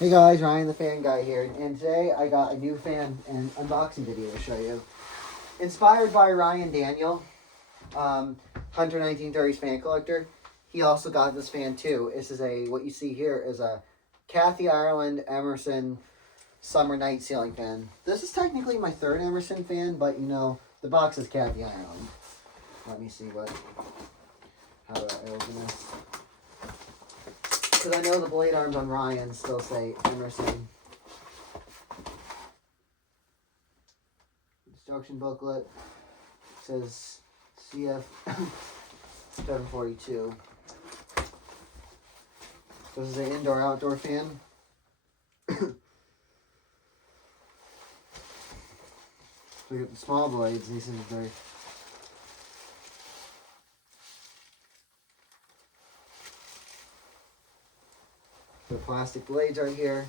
Hey guys, Ryan the Fan Guy here, and today I got a new fan and unboxing video to show you. Inspired by Ryan Daniel, Hunter 1930s fan collector, he also got this fan too. This is what you see here is a Kathy Ireland Emerson Summer Night Ceiling Fan. This is technically my third Emerson fan, but you know, the box is Kathy Ireland. Let me see how do I open this? Because I know the blade arms on Ryan still say Emerson. Instruction booklet says CF 742. This is an indoor-outdoor fan. We got the small blades. These are very. The plastic blades right here.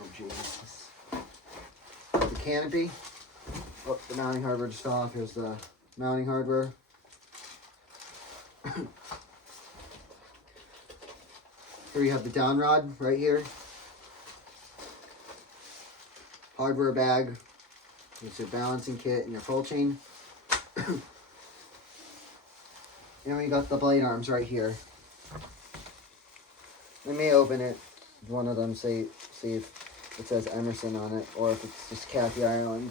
Oh Jesus! The canopy. Oh, the mounting hardware just fell off. Here's the mounting hardware. Here you have the down rod right here. Hardware bag. It's your balancing kit and your pull chain. And we got the blade arms right here. I may open it. One of them see if it says Emerson on it, or if it's just Kathy Ireland.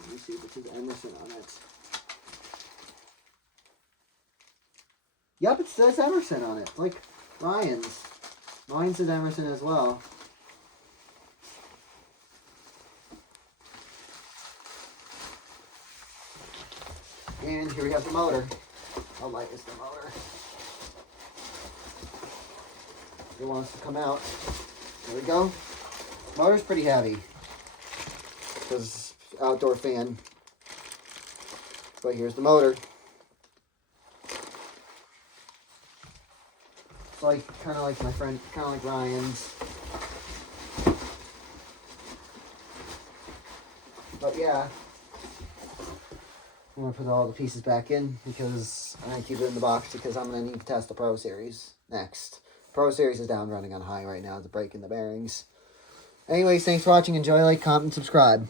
Let me see if it says Emerson on it. Yep, it says Emerson on it. Like Ryan's. Mine says Emerson as well. And here we have the motor. How light is the motor? It wants to come out. There we go. Motor's pretty heavy. Because outdoor fan. But here's the motor. It's like kind of like my friend, kind of like Ryan's. But yeah. I'm going to put all the pieces back in because I'm going to keep it in the box because I'm going to need to test the Pro Series next. Pro Series is down running on high right now. It's breaking the bearings. Anyways, thanks for watching. Enjoy, like, comment, and subscribe.